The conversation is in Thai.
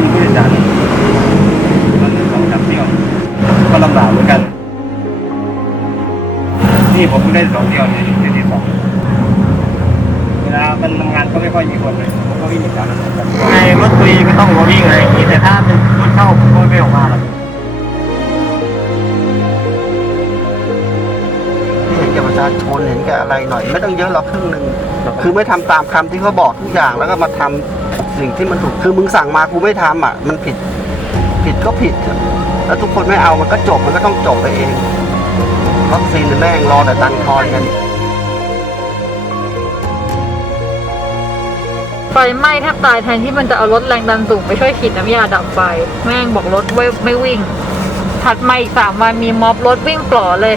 มีผู้โดยสารวันหนึ่งสองสามเที่ยวก็ลำบากเหมือนกัน นี่ผมเพิ่ได้สองเที่ยวในเที่ยวที่สองเวลามันทำงานก็ไม่ค่อยมีคนเลยผมก็วิ่งหนีไงรถฟรีก็ต้องวิ่งอะไยงแต่ถ้าเป็นรถเข้าผมก็ไม่ออกมาหรอกแก่ประชาชนเห็นแก่อะไรหน่อย ไม่ต้องเยอะหรอกครึ่งหนึ่งคือไม่ทำตามคำที่เขาบอกทุกอย่างแล้วก็มาทำ สิ่งที่มันถูกคือมึงสั่งมากูไม่ทำอะ มันผิดผิดก็ผิดอะแล้วทุกคนไม่เอามันก็จบมันก็ต้องจบไปเองวัคซีนแม่งรอแต่ตังค์ทอนกันไฟไหม้แทบตายแทนที่มันจะเอารถแรงดันสูงไปช่วยฉีดน้ำยาดับไฟ แม่งบอกรถไม่ไม่วิ่ง ถัดมาอีกสามวันมีม็อบรถวิ่งปล่อเลย